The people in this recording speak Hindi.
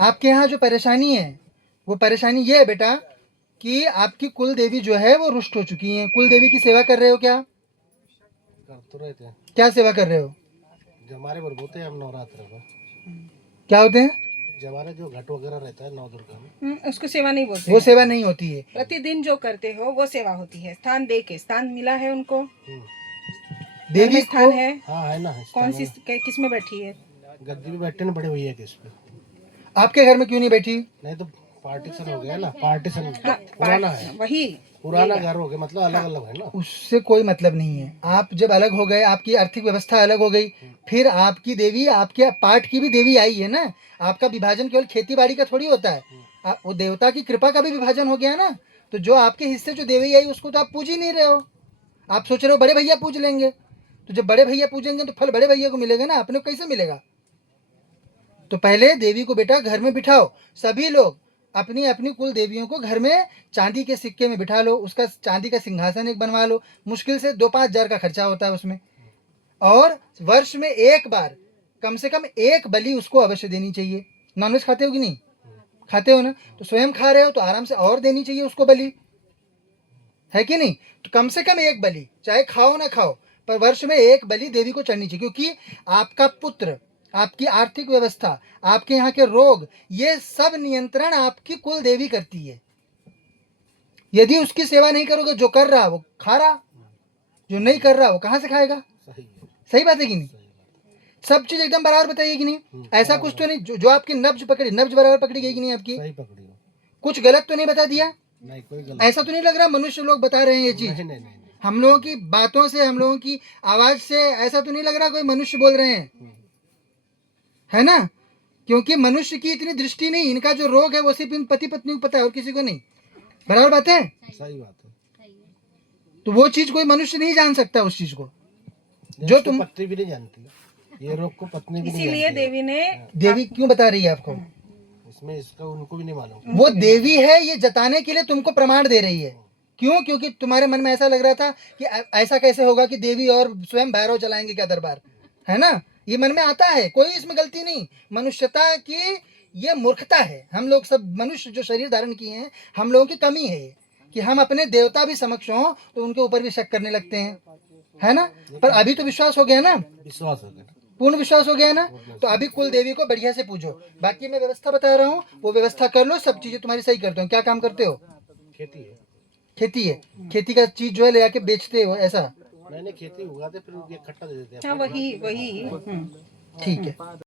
आपके यहाँ जो परेशानी है वो परेशानी ये है बेटा कि आपकी कुल देवी जो है वो रुष्ट हो चुकी है। कुल देवी की सेवा कर रहे हो क्या? कर तो रहे थे। क्या सेवा कर रहे हो? जमारे पर होते हैं हम नवरात्र में। क्या होते हैं? जमारे जो घट वगैरह रहता है नौ दुर्गा में, उसको सेवा नहीं बोलते। वो सेवा नहीं होती है। प्रतिदिन जो करते हो वो सेवा होती है। स्थान दे के, स्थान मिला है उनको। देवी स्थान को है। हाँ है ना। कौन सी किस में बैठी है? गद्दी पे बैठे ना बड़े भैया के इस पे। आपके घर में क्यों नहीं बैठी? नहीं तो पार्टीशन हो गया ना, पार्टीशन पुराना है, वही पुराना घर हो गया, मतलब अलग अलग है ना। उससे कोई मतलब नहीं है। आप जब अलग हो गए, आपकी आर्थिक व्यवस्था अलग हो गई, फिर आपकी देवी, आपके पाठ की भी देवी आई है ना। आपका विभाजन केवल खेती बाड़ी का थोड़ी होता है, वो देवता की कृपा का भी विभाजन हो गया ना। तो जो आपके हिस्से जो देवी आई उसको तो आप पूज ही नहीं रहे हो। आप सोच रहे हो बड़े भैया पूज लेंगे, तो जब बड़े भैया पूजेंगे तो फल बड़े भैया को मिलेगा ना, अपने को कैसे मिलेगा? तो पहले देवी को बेटा घर में बिठाओ। सभी लोग अपनी अपनी कुल देवियों को घर में चांदी के सिक्के में बिठा लो, उसका चांदी का सिंहासन एक बनवा लो। मुश्किल से 2-5 हजार का खर्चा होता है उसमें। और वर्ष में एक बार कम से कम एक बलि उसको अवश्य देनी चाहिए। नॉनवेज खाते हो कि नहीं? खाते हो ना, तो स्वयं खा रहे हो तो आराम से और देनी चाहिए उसको बलि, है कि नहीं? तो कम से कम एक बलि, चाहे खाओ ना खाओ, पर वर्ष में एक बलि देवी को चढ़नी चाहिए। क्योंकि आपका पुत्र, आपकी आर्थिक व्यवस्था, आपके यहाँ के रोग, ये सब नियंत्रण आपकी कुल देवी करती है। यदि उसकी सेवा नहीं करोगे, जो कर रहा वो खा रहा, जो नहीं कर रहा वो कहाँ से खाएगा? सही बात है कि नहीं? सब चीज एकदम बराबर बताइए कि नहीं? ऐसा कुछ तो नहीं जो आपकी नब्ज पकड़ी, नब्ज बराबर पकड़ी गई कि नहीं आपकी? सही पकड़ी हो। कुछ गलत तो नहीं बता दिया? नहीं कोई गलत। ऐसा तो नहीं लग रहा मनुष्य लोग बता रहे हैं ये चीज? नहीं नहीं नहीं। हम लोगों की बातों से, हम लोगों की आवाज से ऐसा तो नहीं लग रहा कोई मनुष्य बोल रहे हैं, है ना? क्योंकि मनुष्य की इतनी दृष्टि नहीं, इनका जो रोग है वो सिर्फ इन पति पत्नी को पता है और किसी को नहीं। बराबर बात है? सही बात है। तो वो चीज कोई मनुष्य नहीं जान सकता उस चीज को जो तुम। पत्नी भी नहीं जानती, ये रोग को पत्नी भी नहीं इसीलिए जानती। देवी ने, देवी क्यों बता रही है आपको? इसमें इसका उनको भी नहीं मालूम। वो देवी है ये जताने के लिए तुमको प्रमाण दे रही है। क्यों? क्योंकि तुम्हारे मन में ऐसा लग रहा था कि ऐसा कैसे होगा कि देवी और स्वयं भैरव चलाएंगे क्या दरबार, है ना? ये मन में आता है, कोई इसमें गलती नहीं। मनुष्यता की ये मूर्खता है। हम लोग सब मनुष्य जो शरीर धारण किए हैं, हम लोगों की कमी है ये, कि हम अपने देवता भी समक्ष हों तो उनके ऊपर भी शक करने लगते हैं, है ना? पर अभी तो विश्वास हो गया ना, विश्वास हो गया, पूर्ण विश्वास हो गया ना। तो अभी कुल देवी को बढ़िया से पूजो। बाकी मैं व्यवस्था बता रहा हूँ, वो व्यवस्था कर लो, सब चीजें तुम्हारी सही करते हो। क्या काम करते हो? खेती है। खेती है। खेती का चीज जो है ले आके बेचते हो, ऐसा? मैंने खेती उगाते फिर ये खट्टा दे देते हैं। हाँ वही वही। ठीक है।